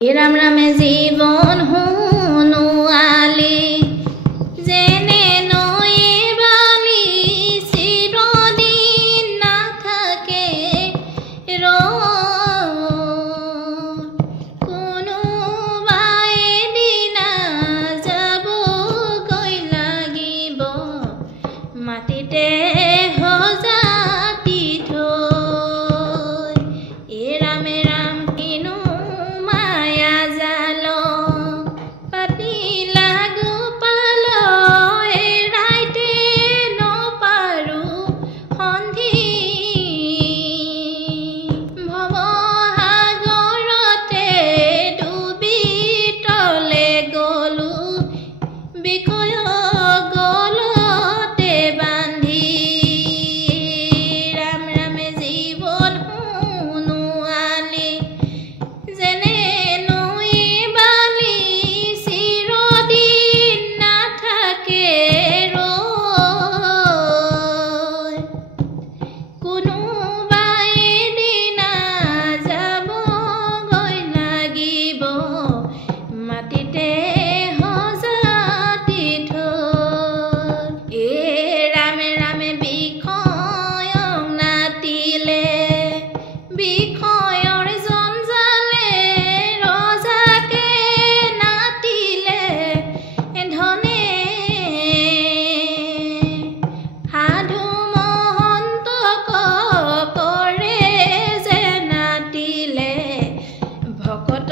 राम राम जीवन हुनुआली जेने नये बाली चिरदिन नाथाके कोनोबाय एदिना जाबगৈ লাগিব माटिते हजाति थৈ राम राम किनु माया जालो पातिला गोपाल एराइते नपारू सन्धि भव सागरते डुबी तले गलु बिकय गलते बांधि राम राम जीवन हुनुआली जेने नये बाली चिरदिन नाथाके कोनोबाय एदिना जाबगৈ লাগিব माटिते हजाति थৈ रामे रामे বিষয়ক নাতিলে বিষয়ৰ জঞ্জালে ৰজাকে নাতিলে ধনে সাধু মহন্তক কৰে যে নাতিলে ভকত